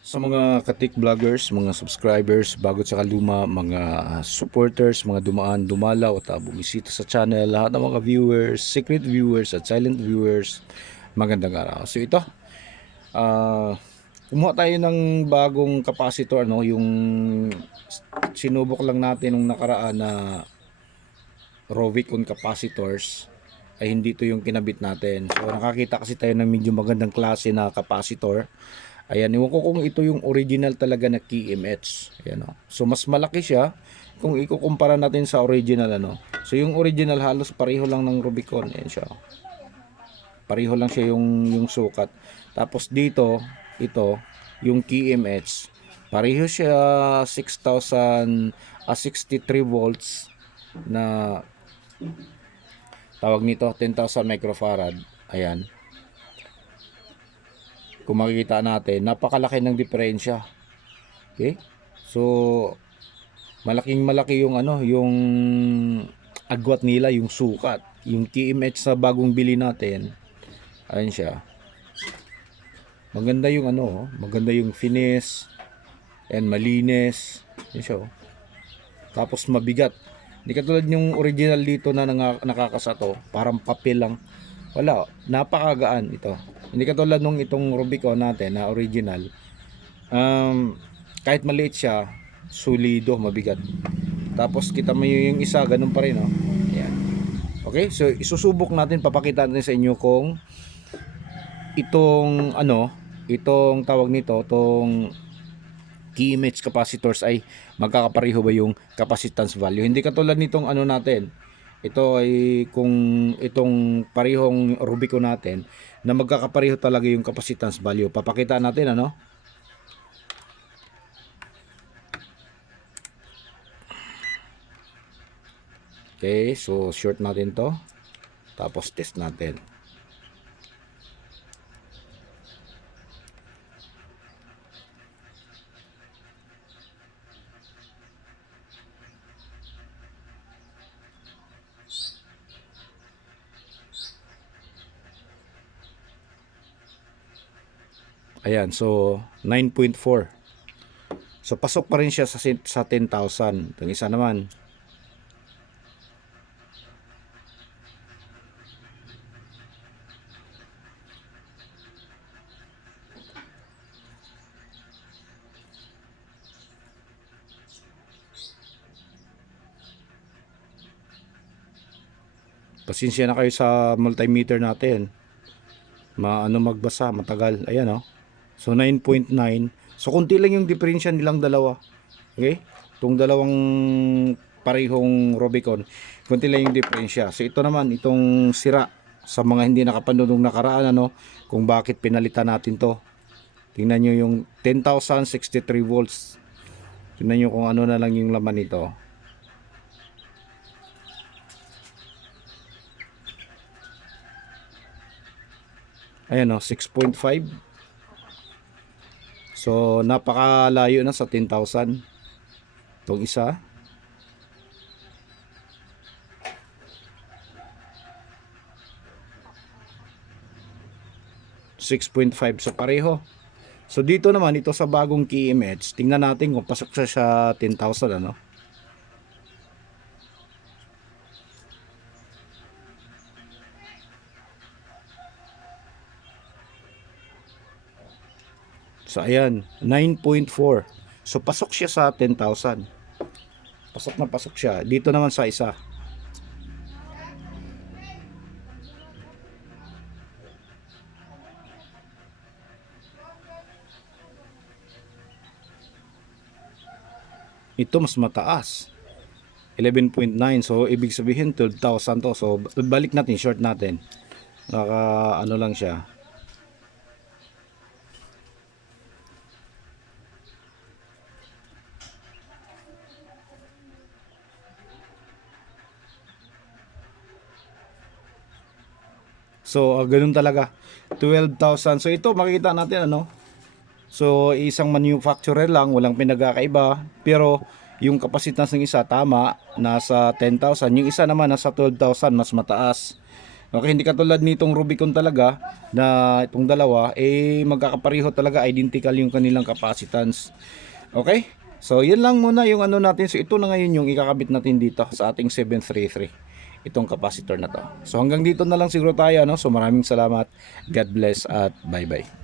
Sa mga katik vloggers, mga subscribers, bago sa kaluma, mga supporters, mga dumaan, dumalaw at bumisita sa channel, lahat ng mga viewers, secret viewers at silent viewers, magandang araw. So ito, ah kumuha tayo ng bagong capacitor, no? Yung sinubok lang natin nung nakaraan na Rovicon capacitors ay hindi to yung kinabit natin. So nakakita kasi tayo ng medyo magandang klase na capacitor. Ayan, iwan ko kung ito yung original talaga na KMH. Ayan, oh. So mas malaki siya kung ikukumpara natin sa original, ano. So yung original halos pareho lang ng Rubicon. Ayan siya, oh. Pareho lang siya yung sukat. Tapos dito, ito, yung KMH, pareho siya 6,000 63 volts na tawag nito 10,000 microfarad. Ayan. Kung makikita natin, napakalaki ng diferensya. Okay? So malaking malaki yung yung agwat nila, yung sukat. Yung TMH sa bagong bili natin, ayun siya. Maganda yung maganda yung finish and malinis. Yun siya. Tapos mabigat. Hindi katulad yung original dito na nakakasato, parang papel lang. Wala, napakagaan ito. Hindi katulad nung itong Rubicon natin na original. Kahit maliit siya, solido, mabigat. Tapos kita mo yung isa, ganun pa rin, oh. Ayan. Okay, so isusubok natin, papakita natin sa inyo kung itong itong tawag nito, itong key image capacitors ay magkakapareho ba yung capacitance value. Hindi katulad nitong natin. Ito ay kung itong parehong Rubicon natin na magkakapareho talaga yung capacitance value. Papakita natin, ano? Okay, so short natin to. Tapos test natin. Ayan, so 9.4. So pasok pa rin siya sa 10,000. Itong isa naman. Pasensya na kayo sa multimeter natin. Magbasa, matagal. Ayan, oh. So 9.9. So konti lang yung diferensya nilang dalawa. Okay? Itong dalawang parehong Rubicon, konti lang yung diferensya. So ito naman, itong sira sa mga hindi nakapanood nung nakaraan, kung bakit pinalitan natin to. Tingnan nyo yung 10,063 volts. Tingnan nyo kung ano na lang yung laman nito. Ayan, 6.5. So napakalayo na sa 10,000 itong isa. .5. So pareho. So dito naman, ito sa bagong KMH, tingnan natin kung pasok siya sa 10,000, ano. So ayan, 9.4. So pasok siya sa 10,000. Pasok na pasok siya. Dito naman sa isa. Ito mas mataas. 11.9. So ibig sabihin 12,000 to. So balik natin, short natin. Lang siya. So ganun talaga, 12,000. So ito makikita natin, so isang manufacturer lang, walang pinagkakaiba, pero yung kapasitans ng isa tama, nasa 10,000, yung isa naman nasa 12,000, mas mataas. Okay, hindi katulad nitong Rubicon talaga na itong dalawa magkakapareho talaga, identical yung kanilang capacitance. Okay? So, yun lang muna yung ano natin. So, ito na ngayon yung ikakabit natin dito sa ating 733. Itong capacitor na to. So, hanggang dito na lang siguro tayo, no? So, maraming salamat. God bless at bye-bye.